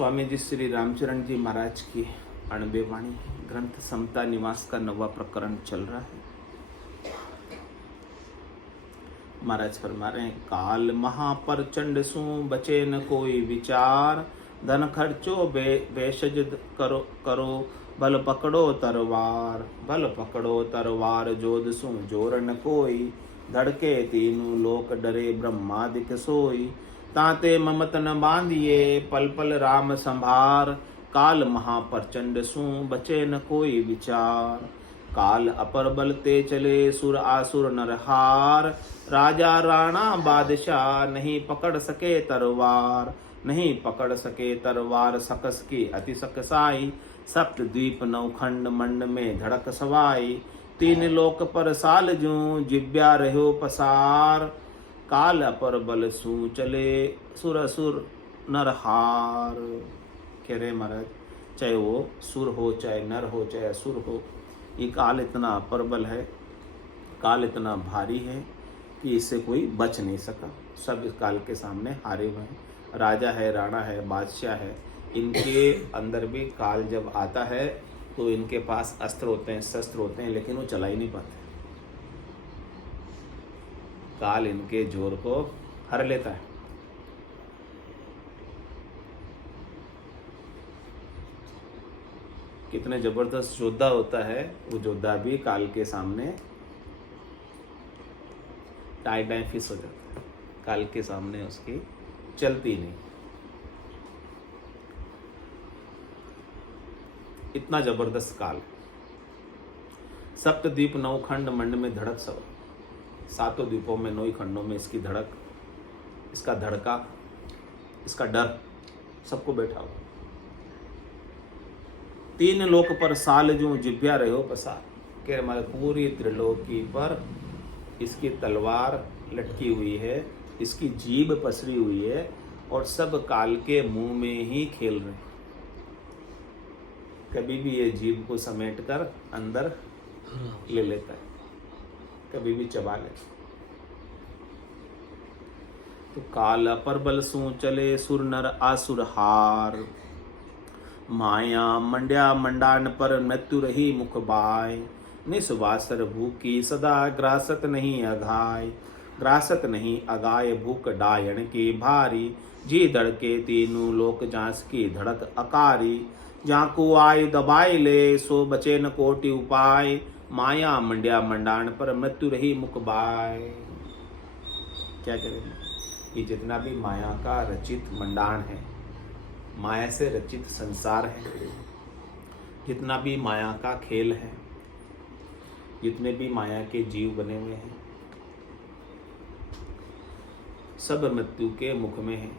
स्वामी जी श्री रामचरण जी महाराज की अणबे वाणी ग्रंथ समता निवास का 9वां प्रकरण चल रहा है। महाराज फरमा रहे हैं, काल महाप्रचंड सु बचे न कोई विचार, धन खर्चो बेशज करो करो, बल पकड़ो तरवार जोध सु जोर न कोई, धड़के तीनों लोक डरे ब्रह्मादिक सोई, ताते ममत न बांधिए पल पल राम संभार, काल महाप्रचंड सु बचे न कोई विचार, काल अपर बल ते चले सुर आसुर नरहार, राजा राणा बादशाह नहीं पकड़ सके तरवार, सकस की अति सकसाई, सप्त द्वीप नवखंड मंड में धड़क सवाई, तीन लोक पर साल जूं जिब्या रहो पसार, काल अपर बल सू चले सुर असुर नरहार। कह रहे महाराज, चाहे वो सुर हो, चाहे नर हो, चाहे असुर हो, ये काल इतना अपर बल है, काल इतना भारी है कि इससे कोई बच नहीं सका। सब इस काल के सामने हारे हुए हैं। राजा है, राणा है, बादशाह है, इनके अंदर भी काल जब आता है तो इनके पास अस्त्र होते हैं, शस्त्र होते हैं, लेकिन वो चला ही नहीं पाते। काल इनके जोर को हर लेता है। कितने जबरदस्त योद्धा होता है, वो योद्धा भी काल के सामने टाई फिस हो जाता है। काल के सामने उसकी चलती नहीं। इतना जबरदस्त काल। सप्तद्वीप नवखंड मंड में धड़क सब, सातों द्वीपों में, 9 खंडों में इसकी धड़क, इसका धड़का, इसका डर सबको बैठा हुआ। तीन लोक पर साल जो जिभ्या रहो पसार, कह हमारे पूरी त्रिलोकी पर इसकी तलवार लटकी हुई है, इसकी जीभ पसरी हुई है और सब काल के मुंह में ही खेल रहे हैं। कभी भी ये जीभ को समेट कर अंदर ले लेता है, कभी भी चबा लेता है। तो काल अपर बल सू चले सुर नर आसुर हार, माया मंड्या मंडान पर मृत्यु रही मुख बाय, निस्वासर भूखी सदा ग्रासत नहीं अगाय भूख डायण की भारी, जी धड़के तीनों लोक जांस की धड़क अकारी, जाकू आय दबाई ले सो बचे न कोटि उपाय, माया मंड्या मंडान पर मृत्यु रही मुख बाय। क्या करें, ये जितना भी माया का रचित मंडान है, माया से रचित संसार है, जितना भी माया का खेल है, जितने भी माया के जीव बने हुए हैं, सब मृत्यु के मुख में है।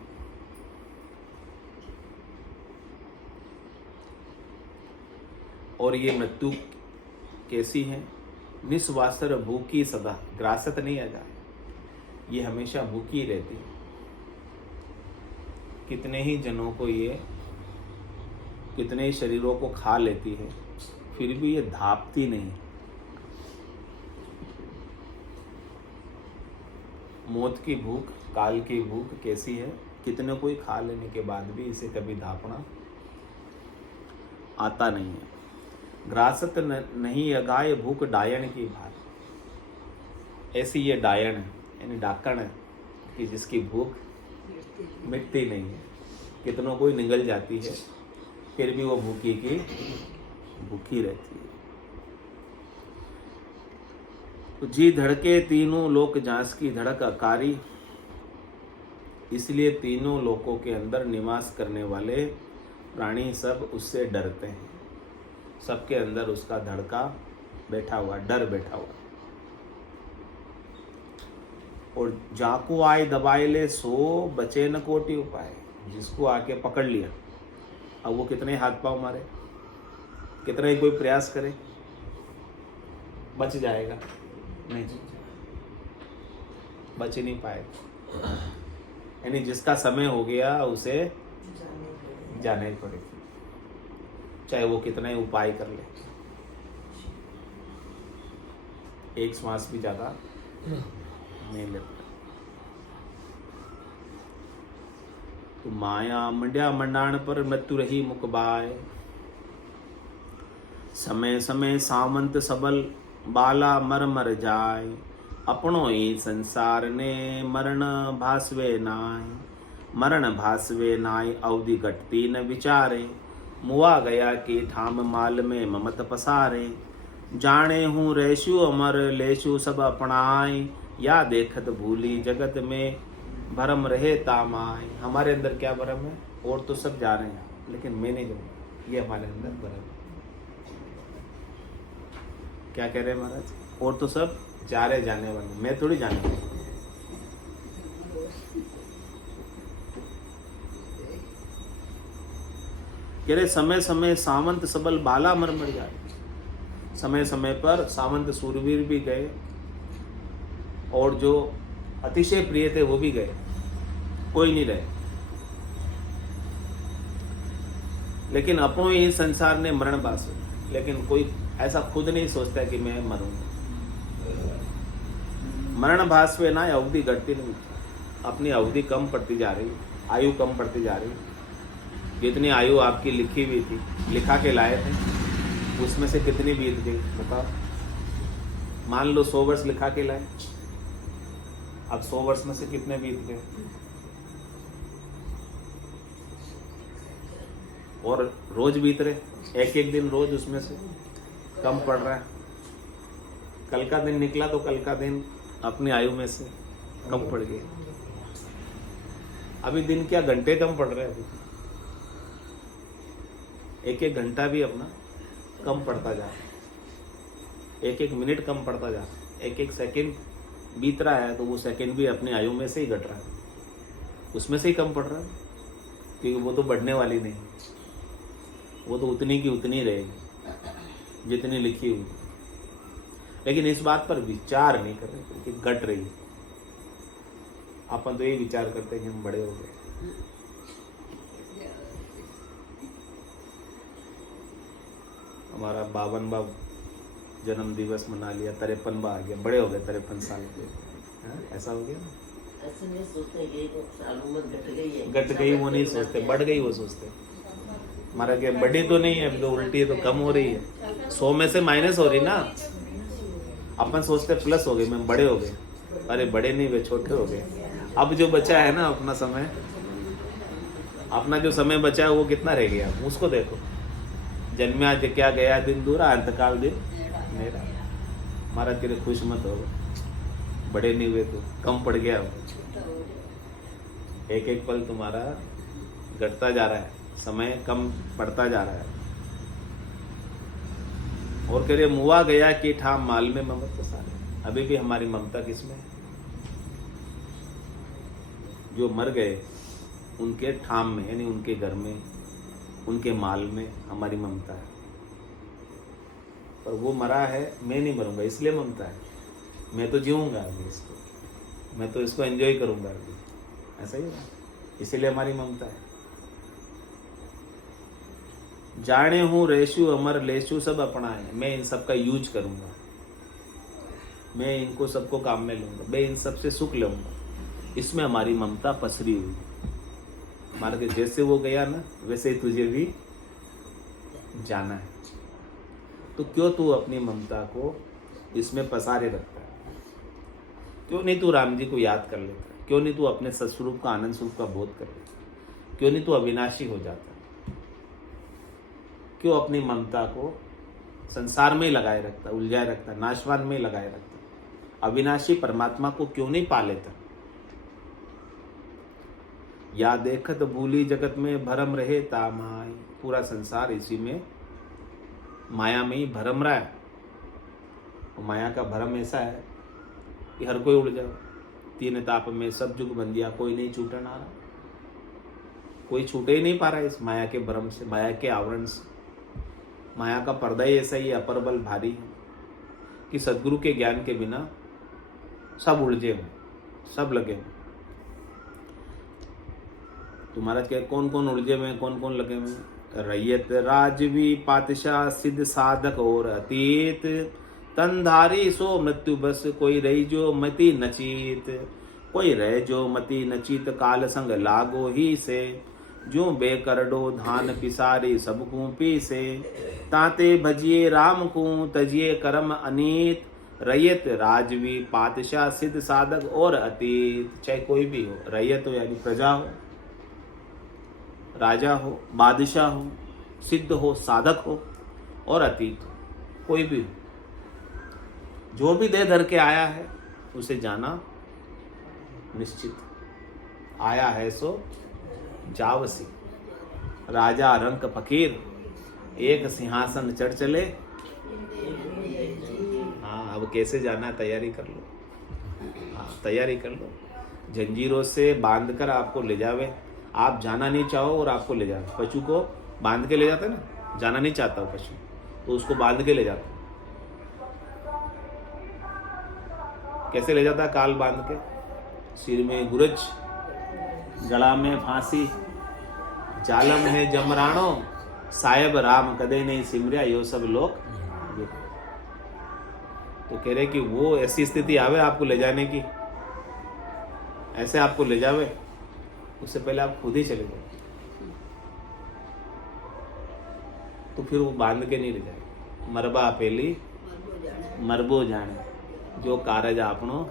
और ये मृत्यु कैसी है? निस्वासर भूखी सदा, ग्रासत नहीं आ जाए, ये हमेशा भूखी रहती है। कितने ही जनों को ये, कितने ही शरीरों को खा लेती है, फिर भी ये धापती नहीं। मौत की भूख, काल की भूख कैसी है? कितने कोई खा लेने के बाद भी इसे कभी धापना आता नहीं है। ग्रासत नहीं अगाय भूख डायन की भार, ऐसी ये डायन है, यानी डाकण है कि जिसकी भूख मिटती नहीं है। कितनों कोई निगल जाती है, फिर भी वो भूखी की भूखी रहती है। तो जी धड़के तीनों लोक जांस की धड़क अकारी, इसलिए तीनों लोकों के अंदर निवास करने वाले प्राणी सब उससे डरते हैं। सबके अंदर उसका धड़का बैठा हुआ, डर बैठा हुआ। और जाकू आए दबाए ले सो बचे न कोटि उपाय, जिसको आके पकड़ लिया, अब वो कितने हाथ पांव मारे, कितना ही कोई प्रयास करे, बच जाएगा नहीं, बच ही नहीं पाएगा। यानी जिसका समय हो गया उसे जाना ही पड़ेगा, चाहे वो कितना ही उपाय कर ले। एक श्वास भी ज्यादा नहीं लेता। तो माया मंड्या मंडाण पर मृत्यु रही मुकबाय। समय समय सामंत सबल बाला मर मर जाय। अपनो ही संसार ने मरण भासवे नाय। मरण भासवे नाय अवधि घटती न विचारे। मुआ गया कि ठाम माल में ममत पसारे। जाने हूँ रेशु अमर लेशु सब अपनाए। या देखत भूली जगत में भरम रहे तामाय। हमारे अंदर क्या भरम है? और तो सब जा रहे हैं लेकिन मैं नहीं जाऊंगा, ये हमारे अंदर भरम है। क्या कह रहे हैं महाराज? और तो सब जा रहे जाने वाले, मैं थोड़ी जाने वाला। कह रहे समय समय सामंत सबल बाला मर मर जाए। समय समय पर सामंत सूरवीर भी गए और जो अतिशय प्रिय थे वो भी गए, कोई नहीं रहे। लेकिन अपनों ही संसार ने मरण बास, लेकिन कोई ऐसा खुद नहीं सोचता कि मैं मरूंगा। मरण भासवे ना अवधि घटती नहीं, अपनी अवधि कम पड़ती जा रही, आयु कम पड़ती जा रही। जितनी आयु आपकी लिखी हुई थी, लिखा के लाए थे, उसमें से कितनी बीत गई बताओ। मान लो 100 वर्ष लिखा के लाए, अब 100 वर्ष में से कितने बीत गए? और रोज बीत रहे, एक एक दिन रोज उसमें से कम पड़ रहा है। कल का दिन निकला तो कल का दिन अपनी आयु में से कम पड़ गया। अभी दिन क्या, घंटे कम पड़ रहे हैं। अभी एक एक घंटा भी अपना कम पड़ता जा रहा है, एक एक मिनट कम पड़ता जा रहा है, एक एक सेकंड बीत रहा है तो वो सेकंड भी अपनी आयु में से ही घट रहा है, उसमें से ही कम पड़ रहा है। क्योंकि वो तो बढ़ने वाली नहीं, वो तो उतनी की उतनी रहेगी जितनी लिखी हुई। लेकिन इस बात पर विचार नहीं कर रहे कि घट रही है। अपन तो यही विचार करते हैं कि हम बड़े हो गए। हमारा 52वां जन्म दिवस मना लिया, 53वां आ गया, बड़े हो गए 53 साल के। ऐसा हो गया ना? ऐसे नहीं सोचते कि एक साल उम्र घट गई है, घट गई वो नहीं सोचते, बढ़ गई वो सोचते। हमारा क्या बड़ी तो नहीं है, अब तो उल्टी है, तो कम हो रही है। 100 में से माइनस हो रही ना। अपन सोचते प्लस हो गए, मैं बड़े हो गए। अरे बड़े नहीं, वे छोटे हो गए। अब जो बचा है ना अपना समय, अपना जो समय बचा है वो कितना रह गया उसको देखो। जन्मा क्या गया दिन दूरा, अंतकाल दिन मेरा। महाराज तेरे खुश मत हो, बड़े नहीं हुए तो कम पड़ गया। एक एक पल तुम्हारा घटता जा रहा है, समय कम पड़ता जा रहा है। और कह रहे मुआ गया कि ठाम माल में ममत पसारे। अभी भी हमारी ममता किसमें है? जो मर गए उनके ठाम में, यानी उनके घर में, उनके माल में हमारी ममता है। पर वो मरा है, मैं नहीं मरूंगा इसलिए ममता है। मैं तो जीऊंगा अभी इसको, मैं तो इसको एंजॉय करूंगा अभी, ऐसा ही है, इसीलिए हमारी ममता है। जाने हूं रेशु अमर लेशु सब अपनाए। मैं इन सब का यूज करूंगा, मैं इनको सबको काम में लूंगा, मैं इन सब से सुख लूंगा। इसमें हमारी ममता पसरी हुई। हमारे के जैसे वो गया ना, वैसे ही तुझे भी जाना है। तो क्यों तू अपनी ममता को इसमें पसारे रखता है? क्यों नहीं तू राम जी को याद कर लेता? क्यों नहीं तू अपने सत्स्वरूप का, आनंद स्वरूप का बोध कर लेता? क्यों नहीं तू अविनाशी हो जाता? क्यों अपनी ममता को संसार में ही लगाए रखता, उलझाए रखता, नाशवान में ही लगाए रखता? अविनाशी परमात्मा को क्यों नहीं पा लेता? या देखत भूली जगत में भरम रहे तामाय। पूरा संसार इसी में, माया में ही भरम रहा है। तो माया का भरम ऐसा है कि हर कोई उड़ जाओ। 3 ताप में सब जुग बंदिया, कोई नहीं छूटन आ रहा, कोई छूटे ही नहीं पा रहा है इस माया के भ्रम से, माया के आवरण से। माया का पर्दा ही ऐसा ही अपर बल भारी है कि सदगुरु के ज्ञान के बिना सब उलझे हों, सब लगे हों। तुम्हारा क्या, कौन कौन उलझे हुए, कौन कौन लगे हुए? रैयत राजवी पातशाह सिद्ध साधक और अतीत, तनधारी सो मृत्यु बस, कोई रही जो मति नचीत। कोई रह जो मति नचित काल संग लागो ही से। जो बेकरडो धान पिसारी सबकू पीसे। ताते भजिए राम को तजिए कर्म अनीत। रैयत राजवी पातशाह सिद्ध साधक और अतीत। चाहे कोई भी हो, रैयत हो यानी प्रजा हो, राजा हो, बादशाह हो, सिद्ध हो, साधक हो और अतीत हो, कोई भी हो, जो भी दे धर के आया है उसे जाना निश्चित। आया है सो जावसी। राजा रंक फकीर एक सिंहासन चढ़ चले। हाँ, अब कैसे जाना है तैयारी कर लो। हाँ, तैयारी कर लो। जंजीरों से बांध कर आपको ले जावे, आप जाना नहीं चाहो और आपको ले जाए। पशु को बांध के ले जाते ना, जाना नहीं चाहता पशु तो उसको बांध के ले जाता। कैसे ले जाता? काल बांध के, सिर में गुरज, गला में फांसी, जालम है जमराणो, साहेब राम कदे नहीं सिमरिया, यो सब लोग। तो कह रहे कि वो ऐसी स्थिति आवे आपको ले जाने की, ऐसे आपको ले जावे, उससे पहले आप खुद ही चले जाओ, तो फिर वो बांध के नहीं ले जाए। मरबा पहली मरबो जाने, जो कारज आपनो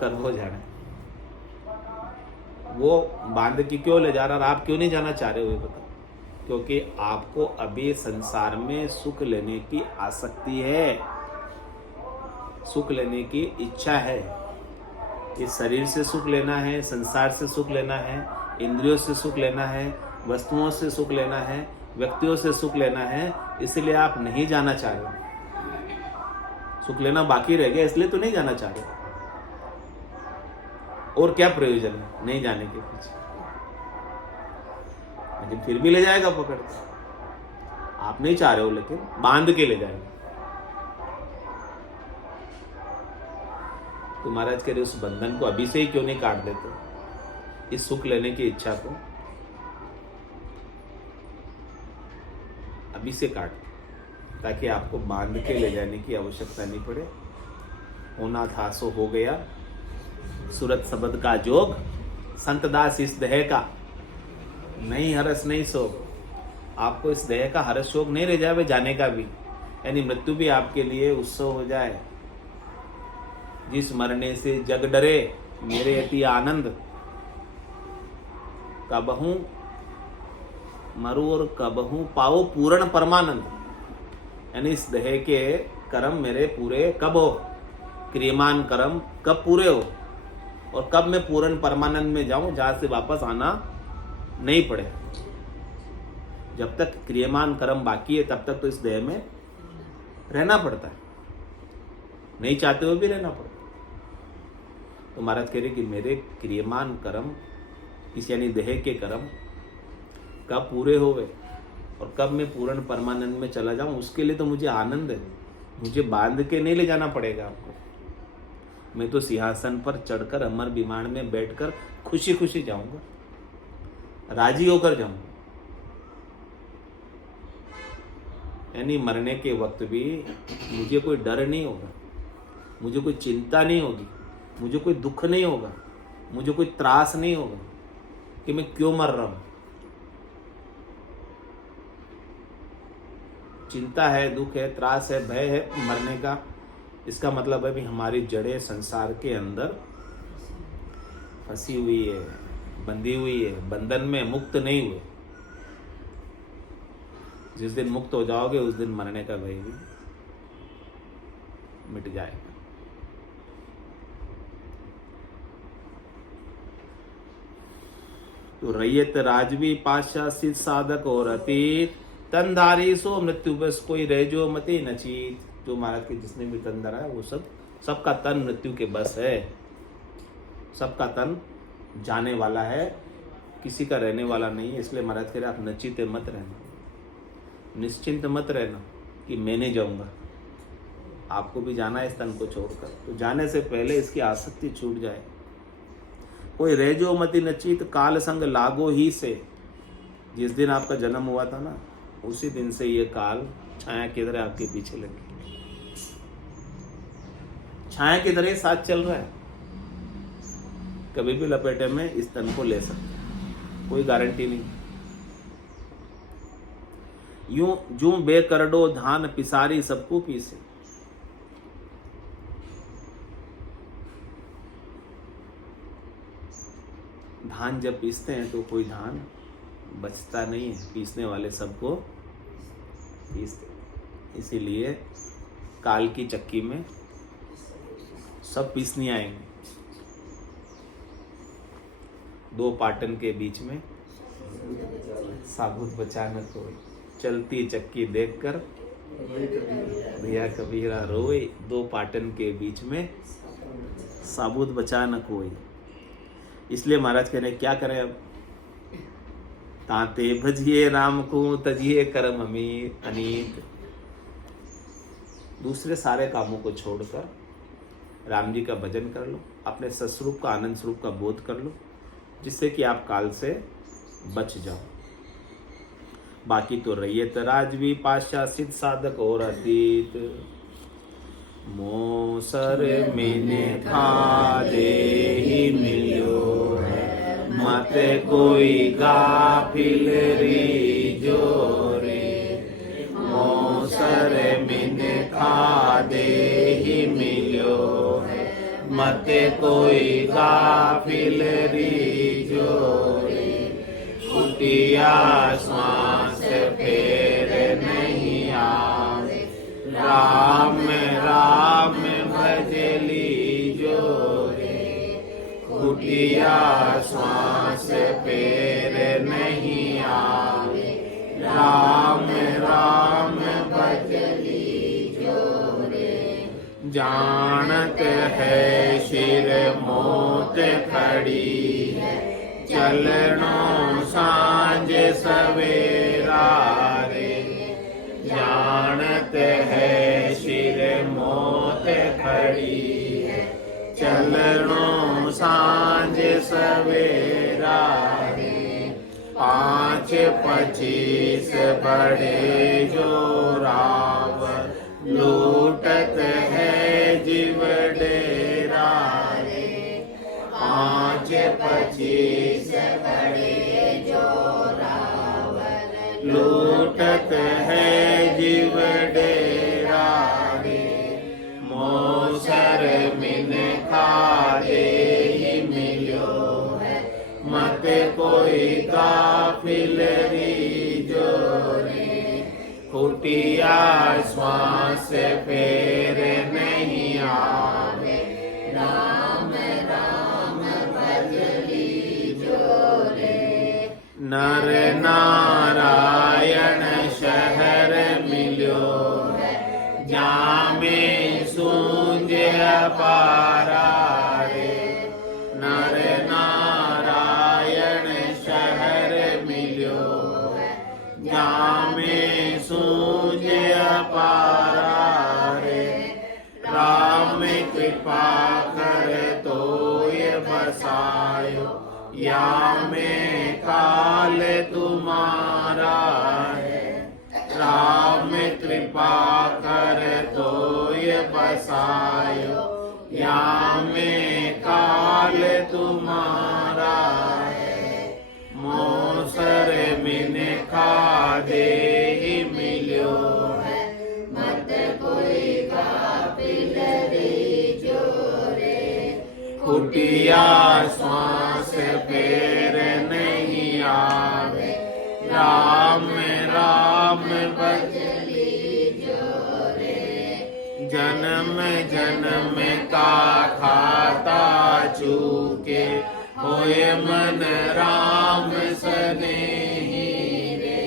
करबो जाने। वो बांध के क्यों ले जा रहा, और आप क्यों नहीं जाना चाह रहे हो ये बताओ? क्योंकि आपको अभी संसार में सुख लेने की आसक्ति है, सुख लेने की इच्छा है। इस शरीर से सुख लेना है, संसार से सुख लेना है, इंद्रियों से सुख लेना है, वस्तुओं से सुख लेना है, व्यक्तियों से सुख लेना है, इसलिए आप नहीं जाना चाह रहे। सुख लेना बाकी रह गया इसलिए तो नहीं जाना चाह रहे। और क्या प्रयोजन है नहीं जाने के पीछे? लेकिन फिर भी ले जाएगा पकड़ के। आप नहीं चाह रहे हो लेकिन बांध के ले जाएगा। तो महाराज कह रहे उस बंधन को अभी से ही क्यों नहीं काट देते? इस सुख लेने की इच्छा को अभी से काट, ताकि आपको बांध के ले जाने की आवश्यकता नहीं पड़े। होना था सो हो गया, सूरत शब्द का जोग, संत दास इस देह का नहीं हरस नहीं शोक। आपको इस देह का हरस शोक नहीं रह जाए जाने का भी, यानी मृत्यु भी आपके लिए उत्सव हो जाए। जिस मरने से जग डरे मेरे अति आनंद, कबहू मरु और कबहू पाओ पूर्ण परमानंद। यानी इस देह के कर्म मेरे पूरे कब हो, क्रियमान कर्म कब पूरे हो, और कब मैं पूर्ण परमानंद में जाऊं जहां से वापस आना नहीं पड़े। जब तक क्रियमान कर्म बाकी है तब तक तो इस देह में रहना पड़ता है, नहीं चाहते हुए भी रहना पड़ता। तो महाराज कह रहे कि मेरे क्रियमान कर्म, इस यानी देह के कर्म कब पूरे होवे और कब मैं पूर्ण परमानंद में चला जाऊं, उसके लिए तो मुझे आनंद है। मुझे बांध के नहीं ले जाना पड़ेगा आपको। मैं तो सिंहासन पर चढ़कर अमर विमान में बैठकर खुशी खुशी जाऊंगा, राजी होकर जाऊंगा। यानी मरने के वक्त भी मुझे कोई डर नहीं होगा, मुझे कोई चिंता नहीं होगी, मुझे कोई दुख नहीं होगा, मुझे कोई त्रास नहीं होगा कि मैं क्यों मर रहा हूं। चिंता है, दुख है, त्रास है, भय है मरने का, इसका मतलब है भी हमारी जड़ें संसार के अंदर फंसी हुई है, बंधी हुई है, बंधन में मुक्त नहीं हुए। जिस दिन मुक्त हो जाओगे उस दिन मरने का भय भी मिट जाएगा। तो रैयत राजवी पातशाह सिद्ध साधक और अतीत, तनधारी सो मृत्यु बस कोई रह जो मति नचीत। जो महाराज के जिसने भी तन धरा है वो सबका तन मृत्यु के बस है, सबका तन जाने वाला है, किसी का रहने वाला नहीं है। इसलिए महाराज कह रहे आप नचित मत रहना, निश्चिंत मत रहना कि मैं नहीं जाऊंगा। आपको भी जाना है इस तन को छोड़कर, तो जाने से पहले इसकी आसक्ति छूट जाए। कोई रह जो मति नचित काल संग लागो ही से। जिस दिन आपका जन्म हुआ था ना, उसी दिन से ये काल छाया की तरह आपके पीछे लगी, छाया की तरह साथ चल रहा है। कभी भी लपेटे में इस तन को ले सकते हैं, कोई गारंटी नहीं। यूं जूं बेकरडो धान पिसारी सबको पीसे। धान जब पीसते हैं तो कोई धान बचता नहीं है, पीसने वाले सबको पीसते। इसीलिए काल की चक्की में सब पीसनी आएंगे। दो पाटन के बीच में साबुत बचा न कोई, चलती चक्की देखकर भैया कबीरा रोए। दो पाटन के बीच में साबुत बचा न कोई। इसलिए महाराज कह रहे क्या करें अब, ताते भजिए राम को तजिए कर्म अनीत। दूसरे सारे कामों को छोड़कर राम जी का भजन कर लो, अपने सस्वरूप का आनंद स्वरूप का बोध कर लो, जिससे कि आप काल से बच जाओ। बाकी तो रैयत राजवी पाशासित साधक और अतीत। मोसर मैंने खा दे ही मिलो है, मत कोई गाफिल रीजो रे। मोसर मैंने खा दे ही मिलो है, मत कोई गाफिल रीजो रे। कुटिया श्वास फेर नहीं आवे, राम राम भज लीजो रे। कुटिया श्वास फेर नहीं आवे, राम राम भज लीजो रे। जानत है शिर मोत खड़ी है, चलनो सांझ सवेरा रे। जानत है शिर मोत खड़ी है, चलनो सांझ सवेरा रे। 5-25 बड़े जो रावण, लूटत है जीव डेरा रे। 5-25 बड़े जो रावण, लूटत है जीव डेरा रे। मोसर मिन खा दे ही मिलो है, मत कोई गाफिल रीजो रे। कुटिया श्वास फेर नहीं आवे, राम राम भज लीजो रे। नर नारायण शहर मिलो है, जामे सूंझ अपारा रे। नर नारायण शहर मिलो है, जामे सूझ अपारा रे। राम कृपा कर तोय बसायो, या में काल तुम्हारा है। राम कृपा कर तोय बसायो, या में काल तुम्हारा है। मोसर मिन खा दे ही मिलो है, मत कोई गाफिल रीजो रे। कुटिया श्वास फेर नहीं आवे, राम राम भज लीजो रे। जन्म जन्म का खाता चूके, होए मन राम सनेही रे।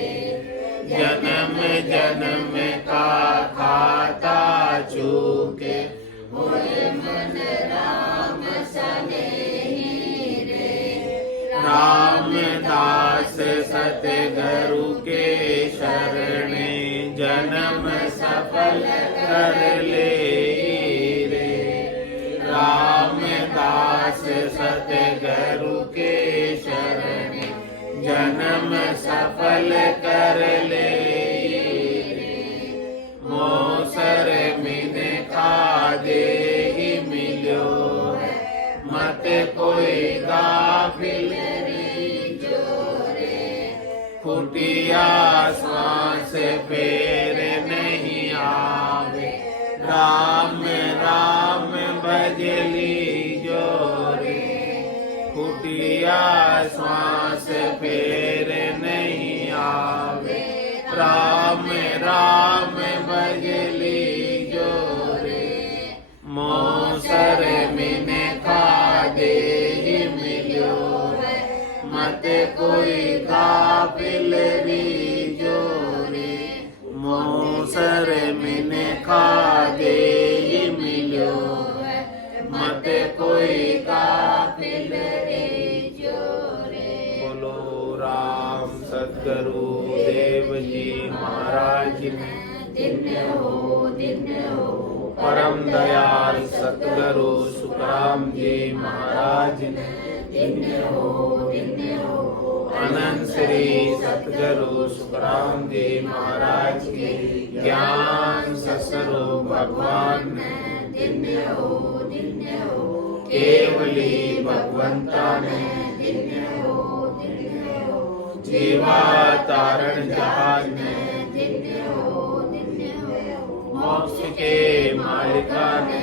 जन्म जन्म का खाता चूके, होए मन राम सनेही रे। रामदास सतगुरु के शरणे, जन्म सफल कर ले रे। रामदास सतगुरु के शरण, जन्म सफल कर ले रे। मोसर मिन खा दे ही मिलो है, मत कोई फुटिया श्वास फेर नहीं आवे, राम राम भजली जोरे, फुटिया श्वास फेर नहीं आवे, राम राम भजली जोरे, मौसर मिने खा दे मिलो, मत कोई काबिल री जोरे, मौसर मिने खा दे मिलो, मत कोई काबिल री जोरे। बोलो राम सतगुरु देव जी महाराज ने परम दयाल सतगुरु सुखराम जी महाराज ने, अनंत श्री सतगुरु सुखराम जी महाराज के ज्ञान ससरो भगवान ने, केवली भगवंता ने, जीवा तारण जहाज ने, मोक्ष के मालिका ने,